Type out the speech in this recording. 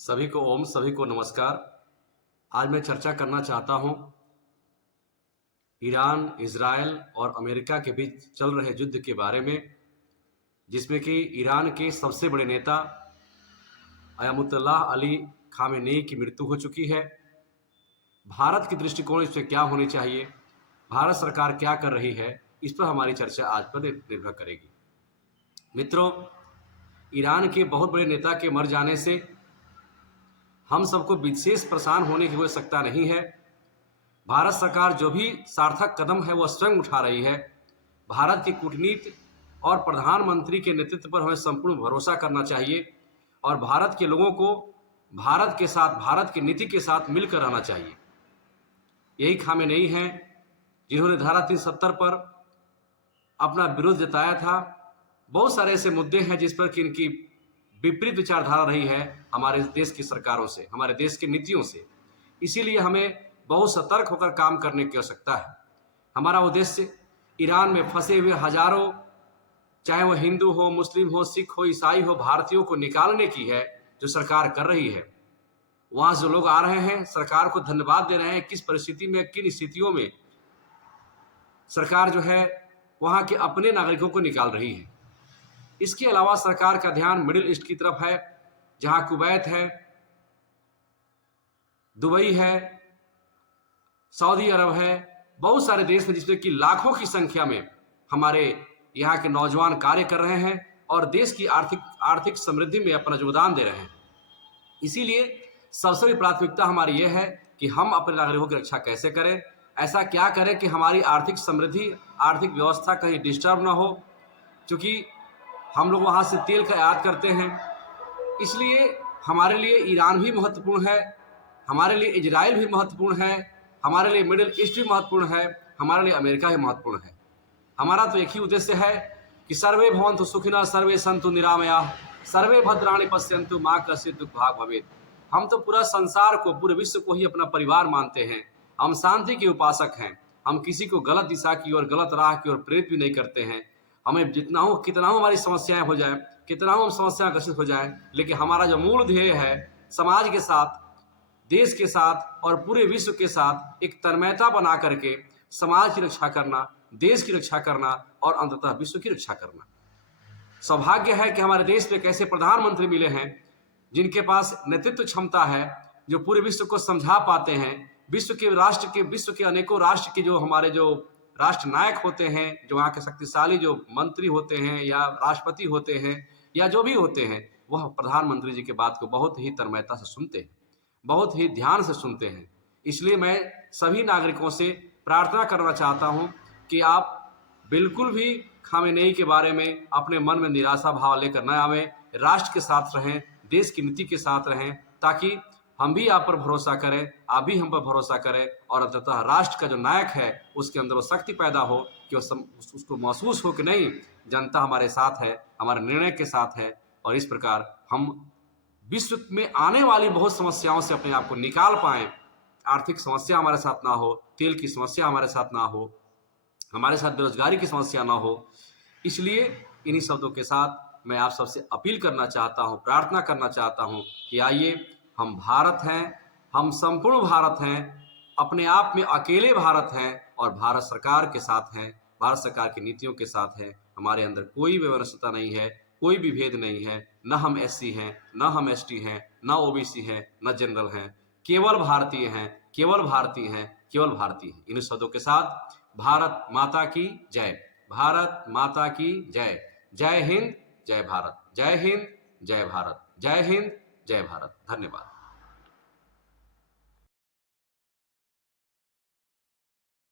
सभी को ओम, सभी को नमस्कार। आज मैं चर्चा करना चाहता हूं ईरान, इज़राइल और अमेरिका के बीच चल रहे युद्ध के बारे में, जिसमें कि ईरान के सबसे बड़े नेता अयामुतुल्लाह अली खामेनेई की मृत्यु हो चुकी है। भारत की दृष्टिकोण इस पे क्या होनी चाहिए, भारत सरकार क्या कर रही है, इस पर हमारी चर्चा आज पर निर्भर करेगी। मित्रों, ईरान के बहुत बड़े नेता के मर जाने से हम सबको विशेष परेशान होने की आवश्यकता नहीं है। भारत सरकार जो भी सार्थक कदम है वह स्वयं उठा रही है। भारत की कूटनीति और प्रधानमंत्री के नेतृत्व पर हमें संपूर्ण भरोसा करना चाहिए और भारत के लोगों को भारत के साथ, भारत की नीति के साथ मिलकर रहना चाहिए। यही खामेनेई हैं जिन्होंने धारा 370 पर अपना विरोध जताया था। बहुत सारे ऐसे मुद्दे हैं जिस पर कि इनकी विपरीत विचारधारा रही है हमारे देश की सरकारों से, हमारे देश की नीतियों से। इसीलिए हमें बहुत सतर्क होकर काम करने की आवश्यकता है। हमारा उद्देश्य ईरान में फंसे हुए हजारों, चाहे वो हिंदू हो, मुस्लिम हो, सिख हो, ईसाई हो, भारतीयों को निकालने की है, जो सरकार कर रही है। वहां से जो लोग आ रहे हैं, सरकार को धन्यवाद दे रहे हैं। किस परिस्थिति में, किन स्थितियों में सरकार जो है वहां के अपने नागरिकों को निकाल रही है। इसके अलावा सरकार का ध्यान मिडिल ईस्ट की तरफ है, जहां कुवैत है, दुबई है, सऊदी अरब है, बहुत सारे देश हैं जिसमें कि लाखों की संख्या में हमारे यहाँ के नौजवान कार्य कर रहे हैं और देश की आर्थिक समृद्धि में अपना योगदान दे रहे हैं। इसीलिए सबसे बड़ी प्राथमिकता हमारी ये है कि हम अपने नागरिकों की रक्षा कैसे करें, ऐसा क्या करें कि हमारी आर्थिक समृद्धि, आर्थिक व्यवस्था कहीं डिस्टर्ब ना हो। क्योंकि हम लोग वहाँ से तेल का आयात करते हैं, इसलिए हमारे लिए ईरान भी महत्वपूर्ण है, हमारे लिए इजराइल भी महत्वपूर्ण है, हमारे लिए मिडिल ईस्ट भी महत्वपूर्ण है, हमारे लिए अमेरिका भी महत्वपूर्ण है। हमारा तो एक ही उद्देश्य है कि सर्वे भवन्तु सुखिनः, सर्वे सन्तु निरामयाः, सर्वे भद्राणि पश्यन्तु मा कश्चित् दुःखभाग् भवेत्। हम तो पूरा संसार को, पूरे विश्व को ही अपना परिवार मानते हैं। हम शांति के उपासक हैं। हम किसी को गलत दिशा की ओर, गलत राह की ओर प्रेरित भी नहीं करते हैं। हमें जितना हो, कितना हो हमारी समस्याएं हो जाए, कितना हो हम समस्याएं ग्रसित हो जाए, लेकिन हमारा जो मूल ध्येय है समाज के साथ, देश के साथ और पूरे विश्व के साथ एक तन्मयता बना करके समाज की रक्षा करना, देश की रक्षा करना और अंततः विश्व की रक्षा करना। सौभाग्य है कि हमारे देश में एक ऐसे प्रधानमंत्री मिले हैं जिनके पास नेतृत्व क्षमता है, जो पूरे विश्व को समझा पाते हैं। विश्व के अनेकों राष्ट्र के जो हमारे जो राष्ट्र नायक होते हैं, जो वहाँ के शक्तिशाली जो मंत्री होते हैं या राष्ट्रपति होते हैं या जो भी होते हैं, वह प्रधानमंत्री जी के बात को बहुत ही तन्मयता से सुनते हैं, बहुत ही ध्यान से सुनते हैं। इसलिए मैं सभी नागरिकों से प्रार्थना करना चाहता हूं कि आप बिल्कुल भी खामेनेई के बारे में अपने मन में निराशा भाव लेकर न आवें, राष्ट्र के साथ रहें, देश की नीति के साथ रहें, ताकि हम भी आप पर भरोसा करें, आप भी हम पर भरोसा करें और अंततः राष्ट्र का जो नायक है उसके अंदर वो शक्ति पैदा हो कि उसको महसूस हो कि नहीं, जनता हमारे साथ है, हमारे निर्णय के साथ है। और इस प्रकार हम विश्व में आने वाली बहुत समस्याओं से अपने आप को निकाल पाएं। आर्थिक समस्या हमारे साथ ना हो, तेल की समस्या हमारे साथ ना हो, हमारे साथ बेरोजगारी की समस्या ना हो। इसलिए इन्हीं शब्दों के साथ मैं आप सबसे अपील करना चाहता हूं, प्रार्थना करना चाहता हूं कि आइए, हम भारत हैं, हम संपूर्ण भारत हैं, अपने आप में अकेले भारत हैं और भारत सरकार के साथ हैं, भारत सरकार की नीतियों के साथ हैं। हमारे अंदर कोई व्यवस्था नहीं है, कोई भी भेद नहीं है, न हम एससी हैं, न हम एसटी हैं, न ओबीसी हैं, न जनरल हैं, केवल भारतीय हैं, केवल भारतीय हैं, केवल भारतीय हैं। इन शब्दों के साथ भारत माता की जय, भारत माता की जय। जय हिंद, जय भारत, जय हिंद, जय भारत, जय हिंद, जय भारत। धन्यवाद।